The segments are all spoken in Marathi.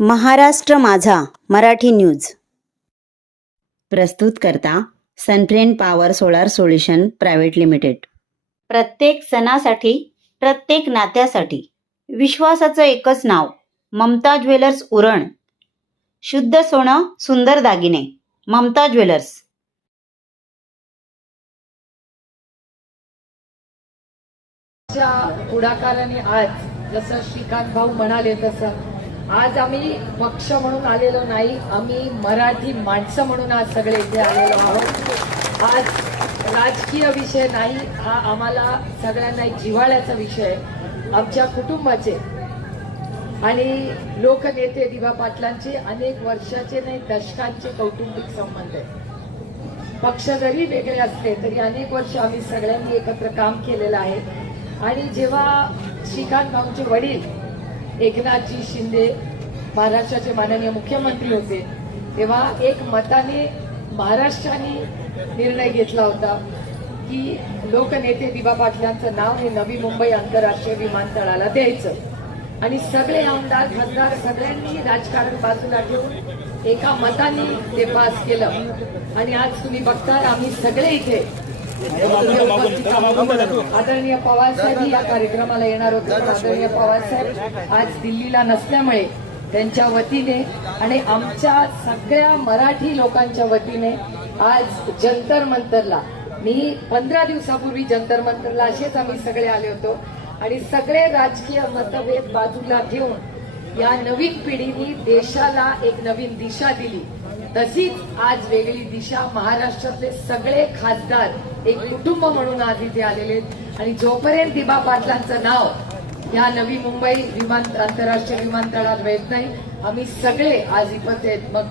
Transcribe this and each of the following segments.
महाराष्ट्र माझा मराठी न्यूज प्रस्तुत करता Sunfriend power solar solution private limited. प्रत्येक सणासाठी, प्रत्येक नात्यासाठी विश्वासाचं एकच नाव, ममता ज्वेलर्स उरण। शुद्ध सोनं, सुंदर दागिने, ममता ज्वेलर्स। पुढाकाराने आज जसं श्रीकांत भाऊ म्हणाले तसं आज आम्ही पक्ष म्हणून आलेलो नाही, आम्ही मराठी माणसं म्हणून आज सगळे इथे आलेलो आहोत। आज राजकीय विषय नाही, हा आम्हाला सगळ्यांना एक जिव्हाळ्याचा विषय आहे। आमच्या कुटुंबाचे आणि लोकनेते दिवा पाटलांचे अनेक वर्षाचे नाही दशकांचे कौटुंबिक संबंध आहेत। पक्ष जरी वेगळे असले तरी अनेक वर्ष आम्ही सगळ्यांनी एकत्र काम केलेलं आहे। आणि जेव्हा श्रीकांत भाऊंचे वडील एकनाथजी शिंदे महाराष्ट्राचे माननीय मुख्यमंत्री होते तेव्हा एक मताने महाराष्ट्राने निर्णय घेतला होता की लोकनेते दिवा पाटलांचं नाव हे नवी मुंबई आंतरराष्ट्रीय विमानतळाला द्यायचं। आणि सगळे आमदार खासदार सगळ्यांनी राजकारण बाजूला ठेवून एका मताने ते पास केलं। आणि आज तुम्ही बघता आम्ही सगळे इथे आदरणीय पवार साहेब या कार्यक्रमाला येणार होते, आदरणीय पवार साहेब आज दिल्लीला नसल्यामुळे त्यांच्या वतीने आणि आमच्या सगळ्या मराठी लोकांच्या वतीने आज जंतर मंतरला, मी 15 दिवसापूर्वी जंतर मंतरला असेच आम्ही सगळे आले होतो आणि सगळे राजकीय मतभेद बाजूला घेऊन या नवीन पिढीने देशाला एक नवीन दिशा दिली। तशीच आज वेगळी दिशा महाराष्ट्रातले सगळे खासदार एक कुटुंब म्हणून आज इथे आलेले आहेत। आणि जोपर्यंत दिवा पाटलांचं नाव या नवी मुंबई आंतरराष्ट्रीय विमानतळात येत नाही, आम्ही सगळे आज उपस्थित मग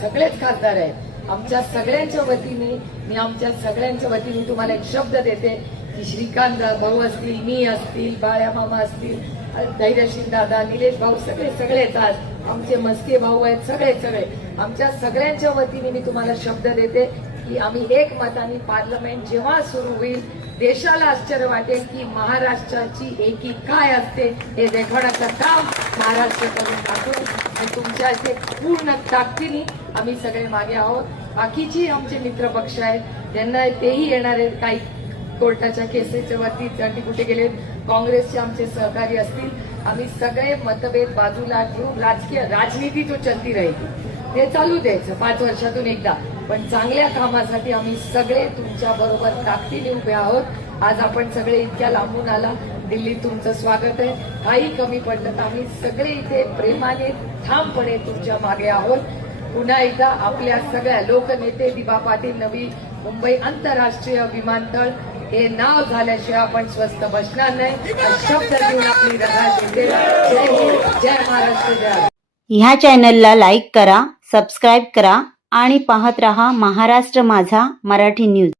सगळेच खासदार आहेत। आमच्या सगळ्यांच्या वतीने आमच्या सगळ्यांच्या वतीने तुम्हाला एक शब्द देते की श्रीकांत भाऊ असतील, मी असतील, बाळ्या मामा असतील, धैर्यशील दादा, निलेश भाऊ सगळेच आज आमचे मस्के भाऊ आहेत, सगळे आमच्या सगळ्यांच्या वतीने मी तुम्हाला शब्द देते की आम्ही एक मताने पार्लमेंट जेव्हा सुरू होईल देशाला आश्चर्य वाटेल की महाराष्ट्राची एकी काय असते हे दाखवण्याचं काम महाराष्ट्र करून दाखवू। आणि तुमच्या इथे पूर्ण ताकदीने आम्ही सगळे मागे आहोत। बाकीची आमचे मित्र पक्ष आहेत त्यांना तेही येणार आहेत, काही कोर्टाच्या केसेसच्या वरती कुठे गेलेत, काँग्रेसचे आमचे सहकारी असतील, आम्ही सगळे मतभेद बाजूला ठेवून राजकीय राजनीती जो चलती राहील ते चालू द्यायचं 5 वर्षातून एकदा, पण चांगल्या कामासाठी आम्ही सगळे तुमच्या बरोबर ताकदीने उभे आहोत। आज आपण सगळे इतक्या लांबून आला, दिल्लीत तुमचं स्वागत आहे। काही कमी पडलं तर आम्ही सगळे इथे प्रेमाने ठामपणे तुमच्या मागे आहोत। पुन्हा एकदा आपल्या सगळ्या लोकनेते दिवा पाटील नवी मुंबई आंतरराष्ट्रीय विमानतळ हे नाव झाल्याशिवाय आपण स्वस्थ बसणार नाही। शब्द देऊन आपली रजा देते। जय हिंद, जय महाराष्ट्र, जय। ह्या चॅनलला लाईक करा, सबस्क्राईब करा आणि पाहत रहा महाराष्ट्र माझा मराठी न्यूज।